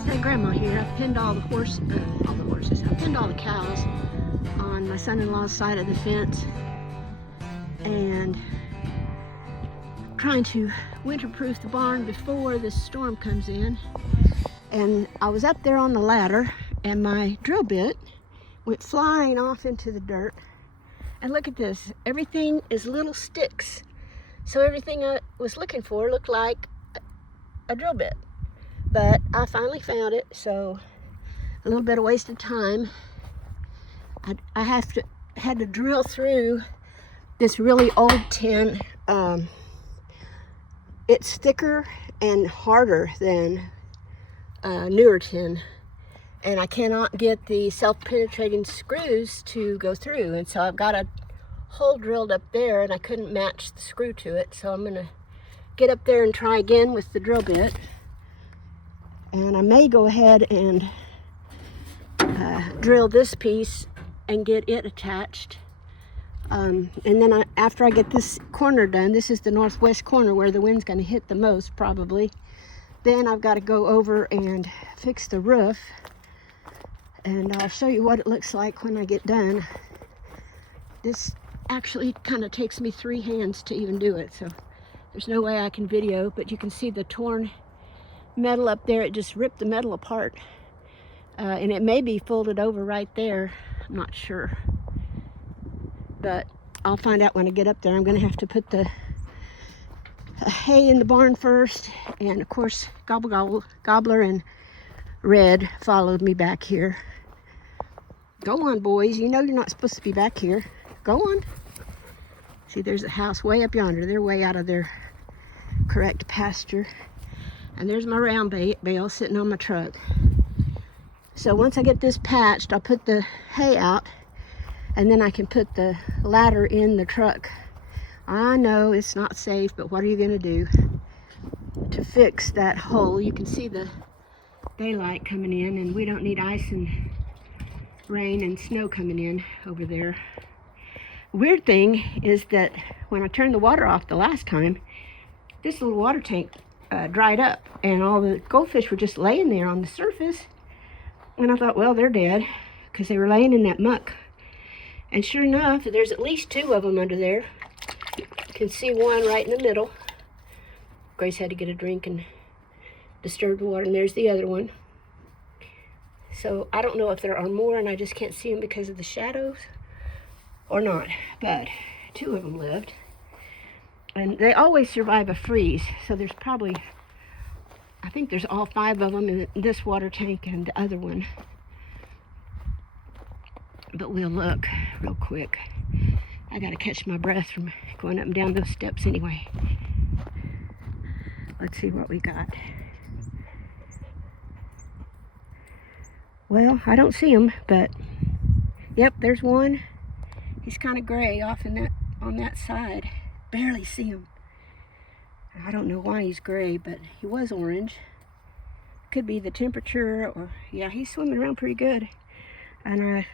Homestead Grandma here. I've pinned all the horses. I've pinned all the cows on my son-in-law's side of the fence, and trying to winterproof the barn before this storm comes in. And I was up there on the ladder, and my drill bit went flying off into the dirt. And look at this. Everything is little sticks. So everything I was looking for looked like a drill bit. But I finally found it, so a little bit of wasted time. I had to drill through this really old tin. It's thicker and harder than newer tin, and I cannot get the self-penetrating screws to go through, and so I've got a hole drilled up there, and I couldn't match the screw to it, so I'm gonna get up there and try again with the drill bit. And I may go ahead and drill this piece and get it attached. And then after I get this corner done, this is the northwest corner where the wind's going to hit the most probably. Then I've got to go over and fix the roof. And I'll show you what it looks like when I get done. This actually kind of takes me 3 hands to even do it. So there's no way I can video, but you can see the torn metal up there. It just ripped the metal apart, and it may be folded over right there. I'm not sure, but I'll find out when I get up there. I'm gonna have to put the hay in the barn first, and of course Gobbler and Red followed me back here. Go on, boys, you know you're not supposed to be back here. Go on. See, there's a house way up yonder. They're way out of their correct pasture. And there's my round bale sitting on my truck. So once I get this patched, I'll put the hay out, and then I can put the ladder in the truck. I know it's not safe, but what are you gonna do to fix that hole? You can see the daylight coming in, and we don't need ice and rain and snow coming in over there. Weird thing is that when I turned the water off the last time, this little water tank dried up, and all the goldfish were just laying there on the surface. And I thought, well, they're dead, because they were laying in that muck. And sure enough, there's at least 2 of them under there. You can see one right in the middle. Grace had to get a drink and disturb the water, and there's the other one. So I don't know if there are more and I just can't see them because of the shadows or not, but 2 of them lived. And they always survive a freeze, so there's probably, I think there's all 5 of them in this water tank and the other one. But we'll look real quick. I gotta catch my breath from going up and down those steps anyway. Let's see what we got. Well, I don't see him, but yep, there's one. He's kind of gray off on that side. Barely see him. I don't know why he's gray, but he was orange. Could be the temperature, or yeah, he's swimming around pretty good. And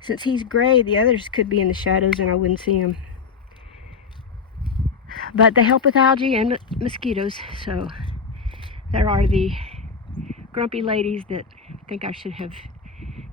since he's gray, the others could be in the shadows and I wouldn't see him. But they help with algae and mosquitoes, so there are the grumpy ladies that think I should have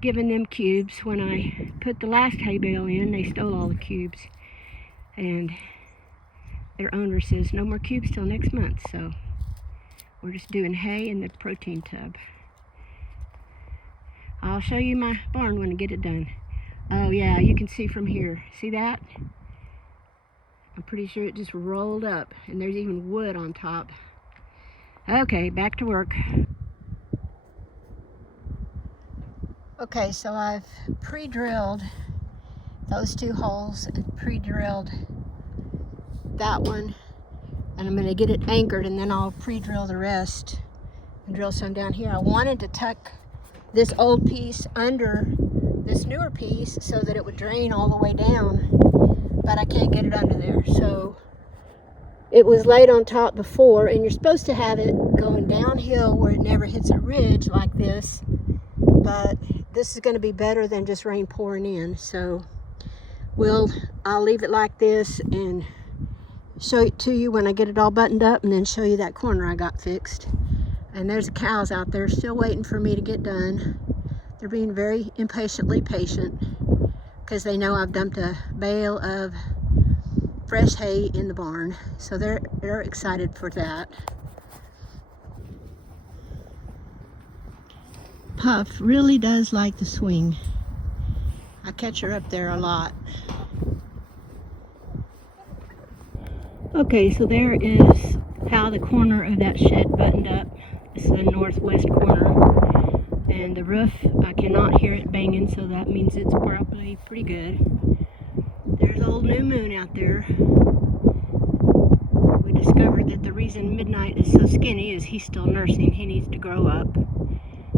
given them cubes. When I put the last hay bale in, they stole all the cubes, and their owner says no more cubes till next month, so we're just doing hay in the protein tub. I'll show you my barn when I get it done. Oh yeah, you can see from here. See that? I'm pretty sure it just rolled up, and there's even wood on top. Okay, back to work. Okay, so I've pre-drilled those 2 holes and pre-drilled that one, and I'm going to get it anchored, and then I'll pre-drill the rest and drill some down here. I wanted to tuck this old piece under this newer piece so that it would drain all the way down, but I can't get it under there. So it was laid on top before, and you're supposed to have it going downhill where it never hits a ridge like this, but this is going to be better than just rain pouring in. So I'll leave it like this and show it to you when I get it all buttoned up, and then show you that corner I got fixed. And there's cows out there still waiting for me to get done. They're being very impatiently patient because they know I've dumped a bale of fresh hay in the barn. So they're excited for that. Puff really does like the swing. I catch her up there a lot. Okay, so there is how the corner of that shed buttoned up. It's the northwest corner. And the roof, I cannot hear it banging, so that means it's probably pretty good. There's old New Moon out there. We discovered that the reason Midnight is so skinny is he's still nursing. He needs to grow up,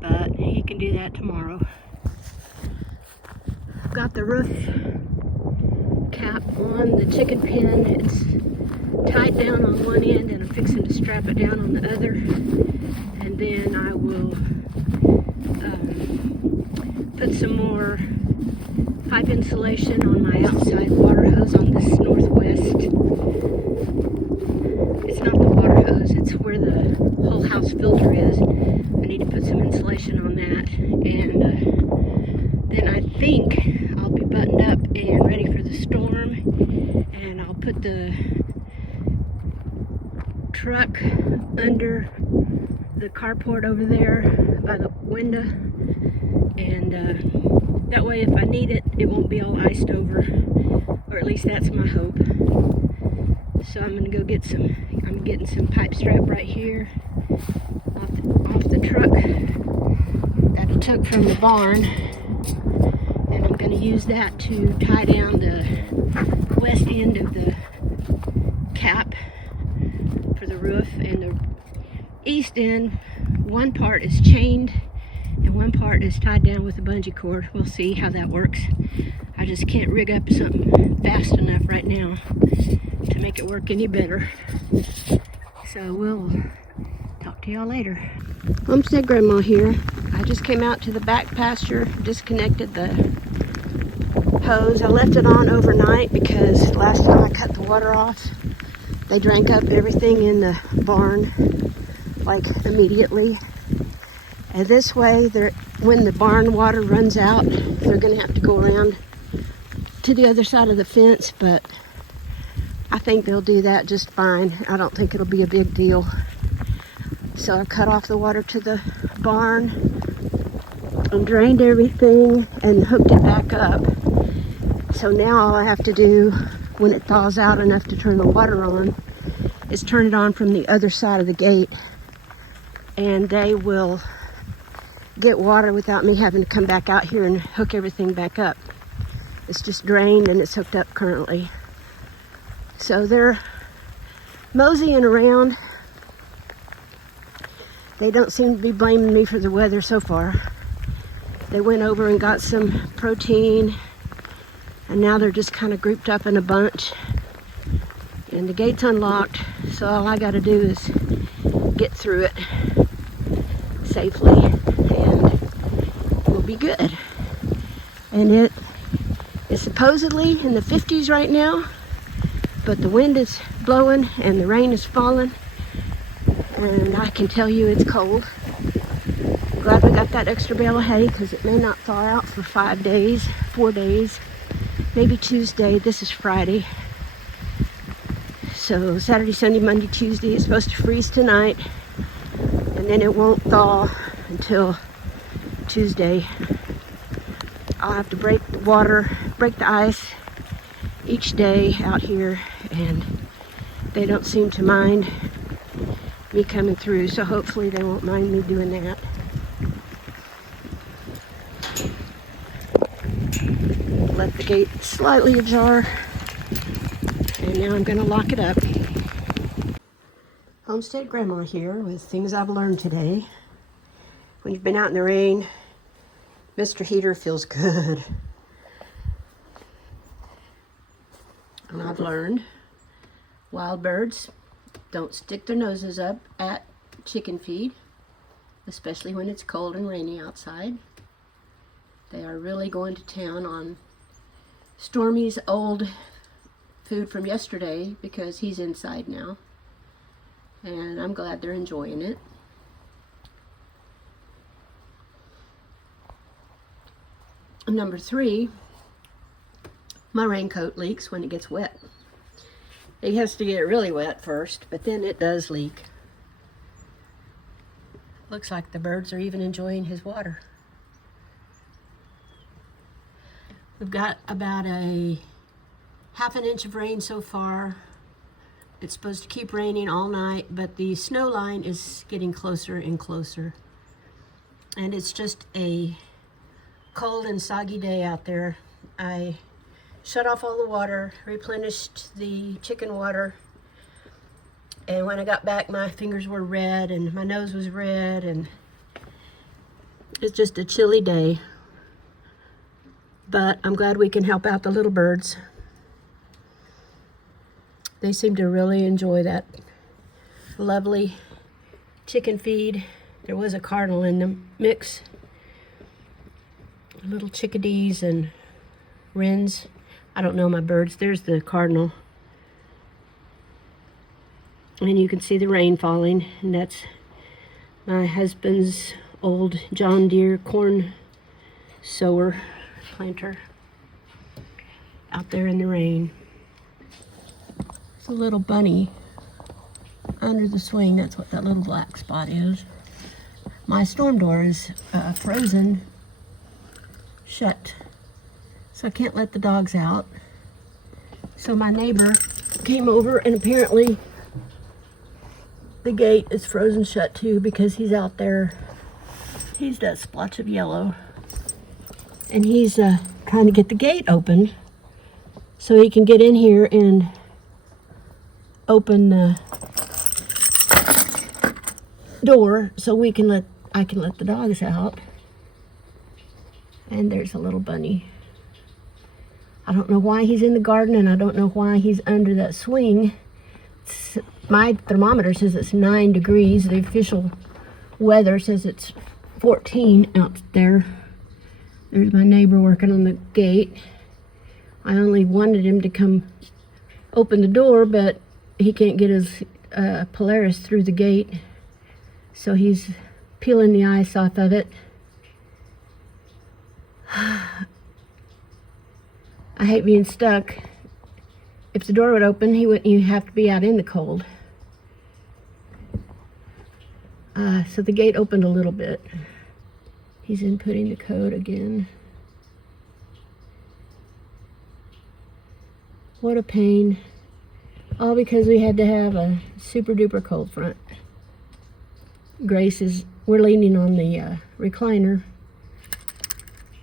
but he can do that tomorrow. I've got the roof cap on the chicken pen. It's tied down on one end and I'm fixing to strap it down on the other. And then I will put some more pipe insulation on my outside water hose on this northwest. It's not the water hose, it's where the whole house filter is. I need to put some insulation on that. And then I think I'll be buttoned up and ready for the storm. And I'll put the truck under the carport over there by the window. And that way if I need it, it won't be all iced over. Or at least that's my hope. So I'm gonna go get some, I'm getting some pipe strap right here off the truck that I took from the barn. And I'm gonna use that to tie down the west end of the cap for the roof. And the east end, one part is chained and one part is tied down with a bungee cord. We'll see how that works. I just can't rig up something fast enough right now to make it work any better. So we'll talk to y'all later. Homestead Grandma here. I just came out to the back pasture, disconnected the hose. I left it on overnight because last time I cut the water off, they drank up everything in the barn like immediately. And this way, when the barn water runs out, they're going to have to go around to the other side of the fence, but I think they'll do that just fine. I don't think it'll be a big deal. So I cut off the water to the barn and drained everything and hooked it back up. So now all I have to do when it thaws out enough to turn the water on is turn it on from the other side of the gate, and they will get water without me having to come back out here and hook everything back up. It's just drained and it's hooked up currently. So they're moseying around. They don't seem to be blaming me for the weather so far. They went over and got some protein, and now they're just kind of grouped up in a bunch. And the gate's unlocked, so all I got to do is get through it safely, and we'll be good. And it is supposedly in the 50s right now, but the wind is blowing and the rain is falling, and I can tell you it's cold. Glad we got that extra bale of hay because it may not thaw out for 4 days, maybe Tuesday. This is Friday. So Saturday, Sunday, Monday, Tuesday, it's supposed to freeze tonight, and then it won't thaw until Tuesday. I'll have to break the ice each day out here, and they don't seem to mind me coming through, so hopefully they won't mind me doing that. Let the gate slightly ajar, and now I'm going to lock it up. Homestead Grandma here with things I've learned today. When you've been out in the rain, Mr. Heater feels good. And I've learned wild birds don't stick their noses up at chicken feed, especially when it's cold and rainy outside. They are really going to town on Stormy's old food from yesterday because he's inside now, and I'm glad they're enjoying it. Number 3, my raincoat leaks when it gets wet. It has to get really wet first, but then it does leak. Looks like the birds are even enjoying his water. We've got about a half an inch of rain so far. It's supposed to keep raining all night, but the snow line is getting closer and closer. And it's just a cold and soggy day out there. I shut off all the water, replenished the chicken water, and when I got back my fingers were red and my nose was red, and it's just a chilly day. But I'm glad we can help out the little birds. They seem to really enjoy that lovely chicken feed. There was a cardinal in the mix. Little chickadees and wrens. I don't know my birds. There's the cardinal. And you can see the rain falling. And that's my husband's old John Deere corn sower planter out there in the rain. There's a little bunny under the swing. That's what that little black spot is. My storm door is frozen shut, so I can't let the dogs out. So my neighbor came over, and apparently the gate is frozen shut too, because he's out there. He's that splotch of yellow, and he's trying to get the gate open so he can get in here and open the door so I can let the dogs out. And there's a little bunny. I don't know why he's in the garden, and I don't know why he's under that swing. My thermometer says it's 9 degrees. The official weather says it's 14 out there. There's my neighbor working on the gate. I only wanted him to come open the door, but he can't get his Polaris through the gate, so he's peeling the ice off of it. I hate being stuck. If the door would open, he wouldn't even have to be out in the cold. So the gate opened a little bit. He's inputting the code again. What a pain. All because we had to have a super duper cold front. We're leaning on the recliner.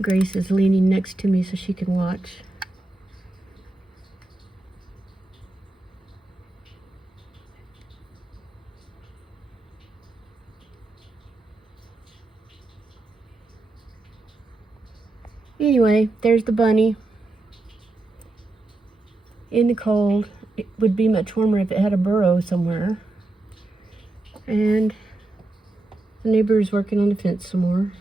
Grace is leaning next to me so she can watch. Anyway, there's the bunny in the cold. It would be much warmer if it had a burrow somewhere. And the neighbor is working on the fence some more,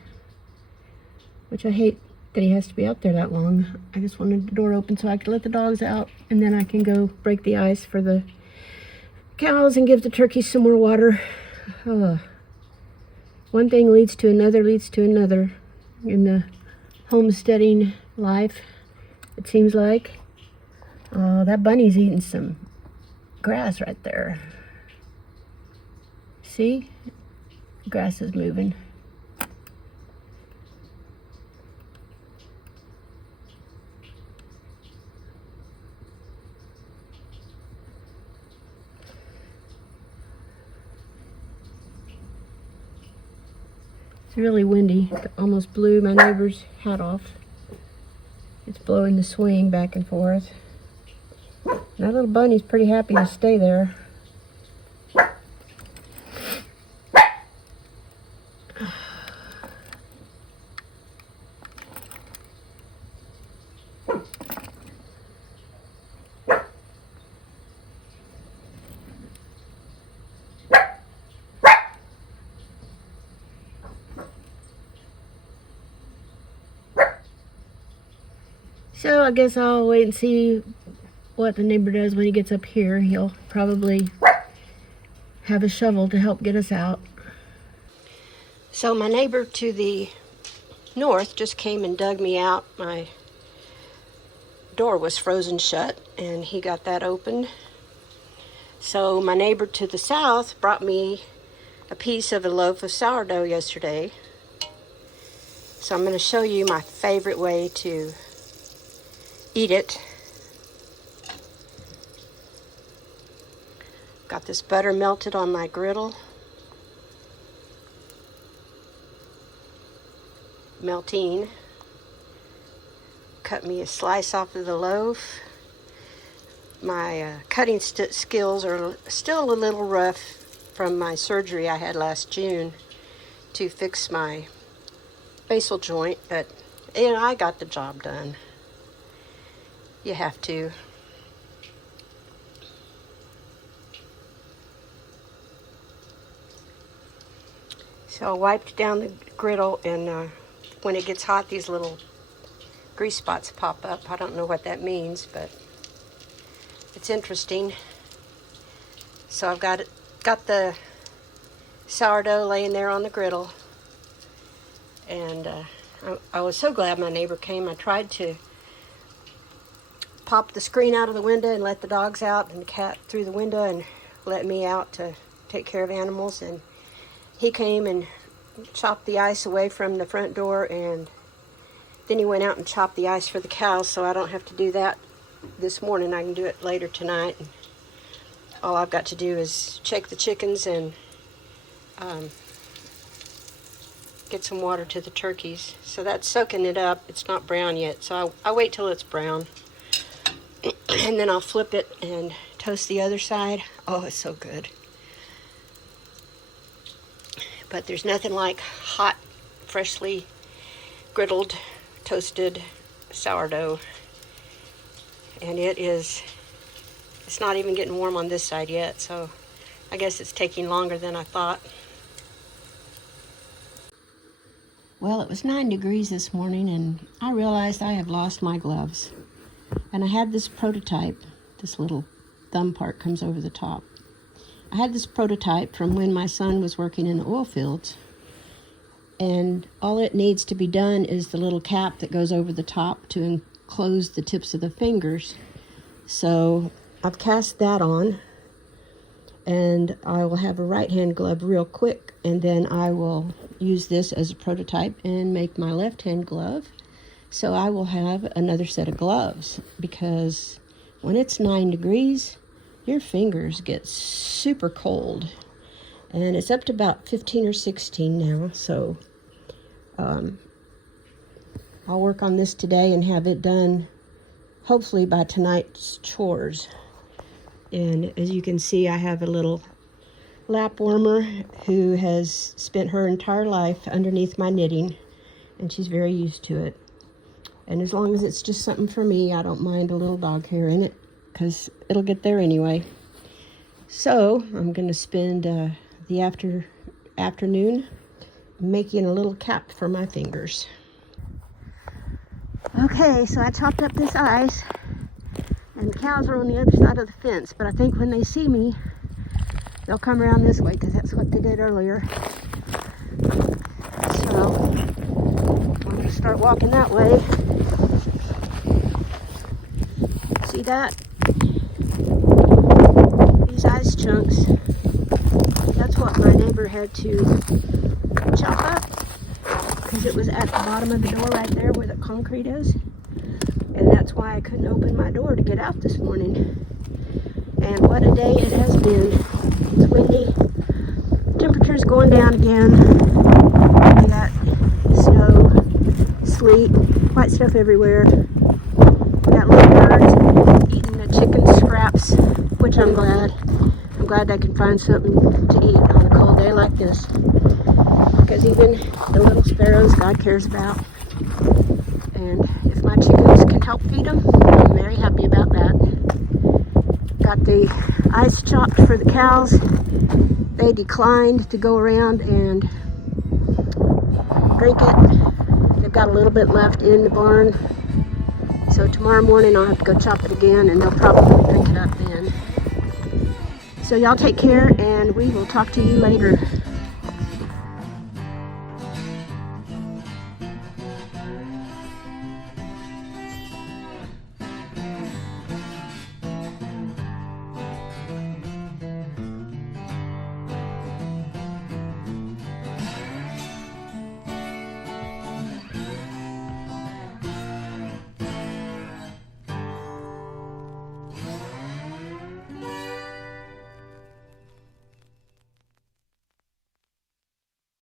which I hate that he has to be out there that long. I just wanted the door open so I could let the dogs out, and then I can go break the ice for the cows and give the turkeys some more water. One thing leads to another in the homesteading life, it seems like. Oh, that bunny's eating some grass right there. See? The grass is moving. It's really windy. It almost blew my neighbor's hat off. It's blowing the swing back and forth. That little bunny's pretty happy to stay there. So I guess I'll wait and see what the neighbor does when he gets up here. He'll probably have a shovel to help get us out. So my neighbor to the north just came and dug me out. My door was frozen shut, and he got that open. So my neighbor to the south brought me a piece of a loaf of sourdough yesterday. So I'm going to show you my favorite way to eat it. Got this butter melted on my griddle. Melting. Cut me a slice off of the loaf. My cutting skills are still a little rough from my surgery I had last June to fix my basal joint, but I got the job done. You have to. So I wiped down the griddle, and when it gets hot, these little grease spots pop up. I don't know what that means, but it's interesting. So I've got the sourdough laying there on the griddle, and I was so glad my neighbor came. I tried to pop the screen out of the window and let the dogs out, and the cat through the window and let me out to take care of animals, and he came and chopped the ice away from the front door, and then he went out and chopped the ice for the cows, so I don't have to do that this morning. I can do it later tonight. And all I've got to do is check the chickens and get some water to the turkeys. So that's soaking it up. It's not brown yet, so I wait till it's brown. And then I'll flip it and toast the other side. Oh, it's so good. But there's nothing like hot, freshly griddled, toasted sourdough. And it's not even getting warm on this side yet, so I guess it's taking longer than I thought. Well, it was 9 degrees this morning, and I realized I have lost my gloves. And I had this prototype. This little thumb part comes over the top. I had this prototype from when my son was working in the oil fields, and all it needs to be done is the little cap that goes over the top to enclose the tips of the fingers. So I've cast that on, and I will have a right hand glove real quick, and then I will use this as a prototype and make my left hand glove. So I will have another set of gloves, because when it's 9 degrees, your fingers get super cold, and it's up to about 15 or 16 now. So I'll work on this today and have it done hopefully by tonight's chores. And as you can see, I have a little lap warmer who has spent her entire life underneath my knitting, and she's very used to it. And as long as it's just something for me, I don't mind a little dog hair in it, because it'll get there anyway. So I'm going to spend the afternoon making a little cap for my fingers. Okay, so I chopped up this ice, and the cows are on the other side of the fence, but I think when they see me, they'll come around this way, because that's what they did earlier. So I'm going to start walking that way. See that? These ice chunks, that's what my neighbor had to chop up, because it was at the bottom of the door right there where the concrete is. And that's why I couldn't open my door to get out this morning. And what a day it has been. It's windy. Temperature's going down again. We got snow, sleet, white stuff everywhere. We got little birds eating the chicken scraps, which I'm glad. I'm glad I can find something to eat on a cold day like this. Because even the little sparrows God cares about. And if my chickens can help feed them, I'm very happy about that. Got the ice chopped for the cows. They declined to go around and drink it. They've got a little bit left in the barn. So tomorrow morning I'll have to go chop it again, and they'll probably drink it up then. So y'all take care, and we will talk to you later.